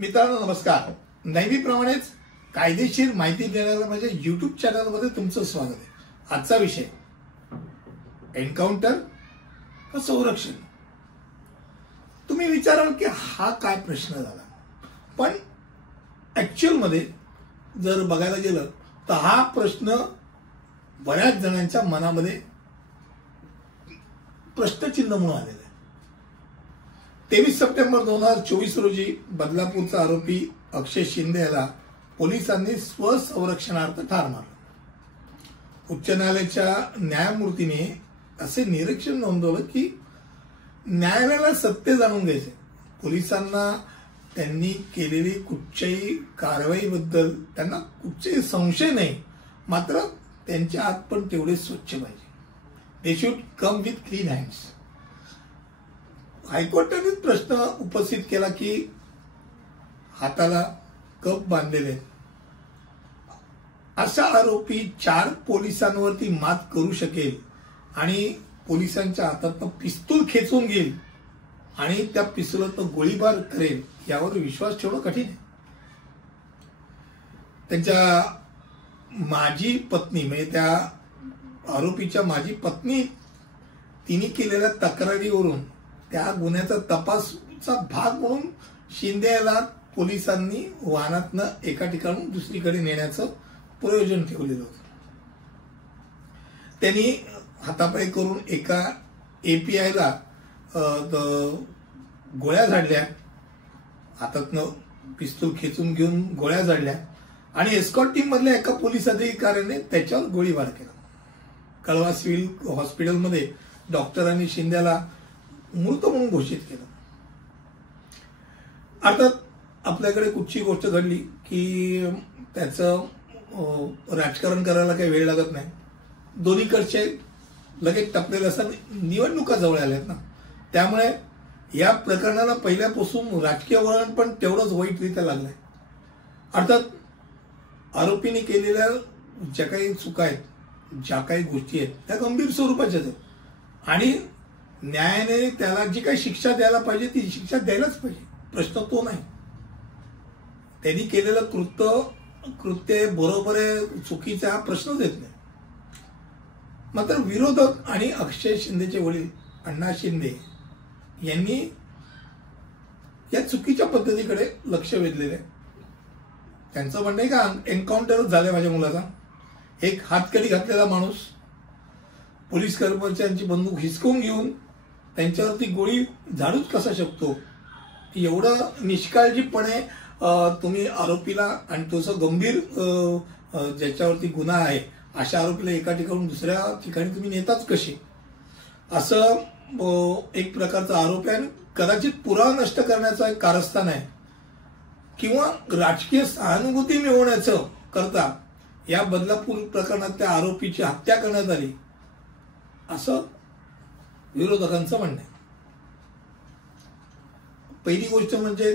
मित्रांनो नमस्कार. नेहमीप्रमाणेच कायदेशीर माहिती देणाऱ्या माझ्या YouTube चॅनलमध्ये तुमचं स्वागत आहे. आजचा विषय एन्काउंटर का संरक्षण. तुम्ही विचाराल की हा काय प्रश्न झाला, पण ऍक्च्युअल मध्ये जर बघायला गेलं तर हा प्रश्न बऱ्याच जणांच्या मनामध्ये प्रश्नचिन्ह म्हणून आलेला आहे. 23 सप्टेंबर 2024 रोजी बदलापूरचा आरोपी अक्षय शिंदे याला पोलिसांनी स्वसंरक्षणार्थ ठार मारलं. उच्च न्यायालयाच्या न्यायमूर्तीने असे निरीक्षण नोंदवलं की न्यायालयाला सत्य जाणून घ्यायचे. पोलिसांना त्यांनी केलेली कुठच्याही कारवाईबद्दल त्यांना कुठचेही संशय नाही, मात्र त्यांचे हात पण तेवढे स्वच्छ पाहिजे. They should come with clean hands. हायकोर्टाने प्रश्न उपस्थित केला की हाताला कप बांधलेले असा आरोपी 4 पोलिसांवरती मात करू शकेल आणि पोलिसांच्या हातातून पिस्तूल खेचून घेईल आणि त्या पिस्तुलात गोळीबार करेल, यावर विश्वास ठेवणं कठीण आहे. त्यांच्या माजी पत्नी म्हणजे त्या आरोपीच्या माजी पत्नी तिने केलेल्या तक्रारीवरून त्या गुन्ह्याचा तपासचा भाग म्हणून शिंदे याला पोलिसांनी वाहनातनं एका ठिकाणून दुसरीकडे नेण्याचं प्रयोजन ठेवलेलं होतं. त्यांनी हातापाय करून एका एपीआयला गोळ्या झाडल्या, हातातनं पिस्तूल खेचून घेऊन गोळ्या झाडल्या आणि एस्कॉर्ट टीम मधल्या एका पोलीस अधिकाऱ्याने त्याच्यावर गोळीबार केला. कळवा सिव्हिल हॉस्पिटलमध्ये डॉक्टरांनी शिंदेला मृत म्हणून घोषित केलं. अर्थात आपल्याकडे कुठची गोष्ट घडली की त्याचं राजकारण करायला काही वेळ लागत नाही. दोन्हीकडचे लगेच टपलेले असं निवडणुका जवळ आल्यात ना, त्यामुळे या प्रकरणाला पहिल्यापासून राजकीय वळण पण तेवढंच वाईटरित्या लागलंय. अर्थात आरोपीने केलेल्या ज्या काही चुका आहेत, ज्या काही गोष्टी आहेत त्या गंभीर स्वरूपाच्याच आहेत आणि न्यायालयाने त्याला जी काही शिक्षा द्यायला पाहिजे ती शिक्षा द्यायलाच पाहिजे. प्रश्न तो नाही. त्यांनी केलेलं कृत्य बरोबर आहे चुकीचा हा प्रश्नच येत नाही. मात्र विरोधक आणि अक्षय शिंदेचे वडील अण्णा शिंदे यांनी या चुकीच्या पद्धतीकडे लक्ष वेधलेले. त्यांचं म्हणणं आहे का एन्काउंटरच झालंय माझ्या मुलाचा. एक हातकडी घातलेला माणूस पोलीस कर्मचाऱ्यांची बंदूक हिसकून घेऊन त्यांच्यावरती गोळी झाडूच कसा शकतो. एवढं निष्काळजीपणे तुम्ही आरोपीला आणि तसं गंभीर ज्याच्यावरती गुन्हा आहे अशा आरोपीला एका ठिकाणून दुसऱ्या ठिकाणी तुम्ही नेताच कसे, असं एक प्रकारचा आरोप आहे. कदाचित पुरावा नष्ट करण्याचा एक कारस्थान आहे किंवा राजकीय सहानुभूती मिळवण्याचं करता या बदलापूर प्रकरणात त्या आरोपीची हत्या करण्यात आली असं विरोधकांचं म्हणणं आहे. पहिली गोष्ट म्हणजे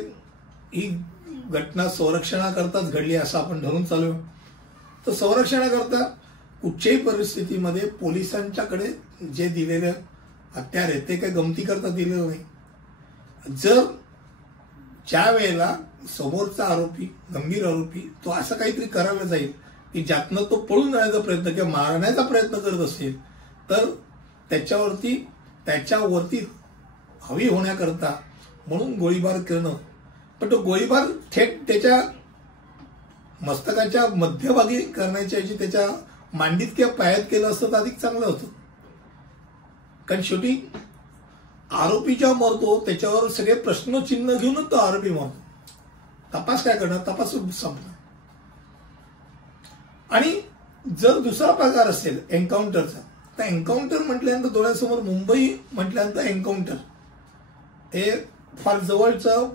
ही घटना संरक्षणाकरताच घडली असं आपण धरून चालू. तर संरक्षणाकरता कुठच्याही परिस्थितीमध्ये पोलिसांच्याकडे जे दिलेले हत्यार आहे ते काही गमती करता दिलेलं नाही. जर ज्या वेळेला समोरचा आरोपी गंभीर आरोपी तो असं काहीतरी करायला जाईल की ज्यातनं तो पळून जाण्याचा प्रयत्न किंवा मारण्याचा प्रयत्न करत असेल तर त्याच्यावरती हवी होण्याकरता म्हणून गोळीबार करणं, पण तो गोळीबार थेट त्याच्या मस्तकाच्या मध्यभागी करण्याच्या ऐवजी त्याच्या मांडीत किंवा पायात केलं असतं तर अधिक चांगलं होतं. कारण शेवटी आरोपी जेव्हा मरतो त्याच्यावर सगळे प्रश्नचिन्ह घेऊनच तो आरोपी मरतो. तपास काय करणार, तपास संपणार. आणि जर दुसरा प्रकार असेल एन्काउंटरचा, तर एन्काउंटर म्हटल्यानंतर डोळ्यासमोर मुंबई म्हटल्यानंतर एन्काउंटर हे फार जवळचं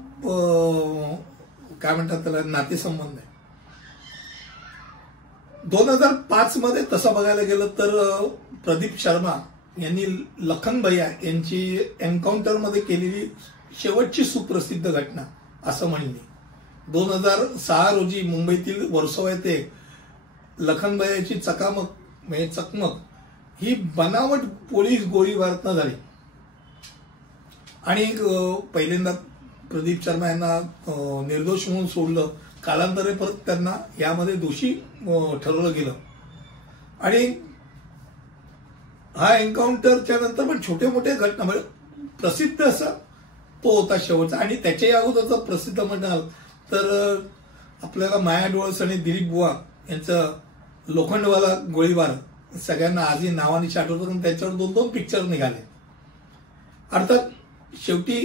काय म्हणतात त्याला नातेसंबंध आहे. 2005 मध्ये तसं बघायला गेलं तर प्रदीप शर्मा यांनी लखन भैया यांची एन्काउंटर मध्ये केलेली शेवटची सुप्रसिद्ध घटना असं म्हणली. 2006 रोजी मुंबईतील वर्सोवा येथे लखन भैयाची चकमक ही बनावट पोलीस गोळीबारातनं झाली आणि पहिल्यांदा प्रदीप शर्मा यांना निर्दोष म्हणून सोडलं. कालांतरे परत त्यांना यामध्ये दोषी ठरवलं गेलं. आणि हा एन्काउंटरच्या नंतर पण छोटे मोठे घटना म्हणजे प्रसिद्ध असं तो होता शेवटचा. आणि त्याच्याही अगोदरचा प्रसिद्ध म्हणाल तर आपल्याला माया डोळस आणि दिलीप बुवा यांचं लोखंडवाला गोळीबार सगळ्यांना आजही नावानिशी आठवतं, कारण त्याच्यावर 2-2 पिक्चर निघाले. अर्थात शेवटी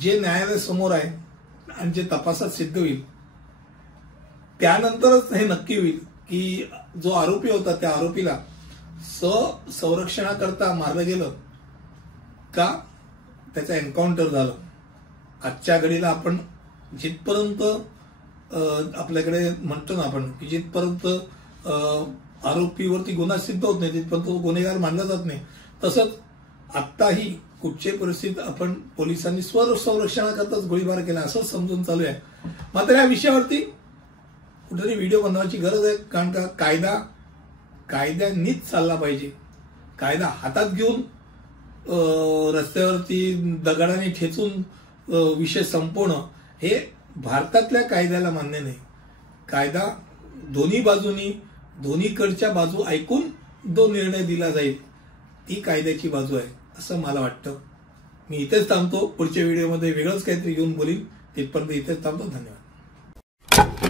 जे न्यायालय समोर आहे आणि जे तपासात सिद्ध होईल त्यानंतरच हे नक्की होईल की जो आरोपी होता त्या आरोपीला संरक्षणाकरता मारलं गेलं का त्याचं एन्काउंटर झालं. आजच्या घडीला आपण जिथपर्यंत आपल्याकडे म्हणतो ना आपण की जिथपर्यंत आरोपीवरती गुन्हा सिद्ध होत नाही तिथपर्यंत तो गुन्हेगार मानला जात नाही. तसंच आत्ताही कुठची परिस्थिती आपण पोलिसांनी स्वसंरक्षणाकरताच गोळीबार केला असं समजून चालू आहे. मात्र या विषयावरती कुठेतरी व्हिडिओ बनवायची गरज आहे, कारण का कायद्यानीच चालला पाहिजे. कायदा हातात घेऊन रस्त्यावरती दगडाने ठेचून विषय संपवणं हे भारतातल्या कायद्याला मान्य नाही. कायदा दोन्ही बाजूनी दोन्हीकडच्या बाजू ऐकून जो निर्णय दिला जाईल ती कायद्याची बाजू आहे असं मला वाटतं. मी इथेच थांबतो. पुढच्या व्हिडिओमध्ये वेगळंच काहीतरी घेऊन बोलीन. तिथपर्यंत इथेच थांबतो. धन्यवाद.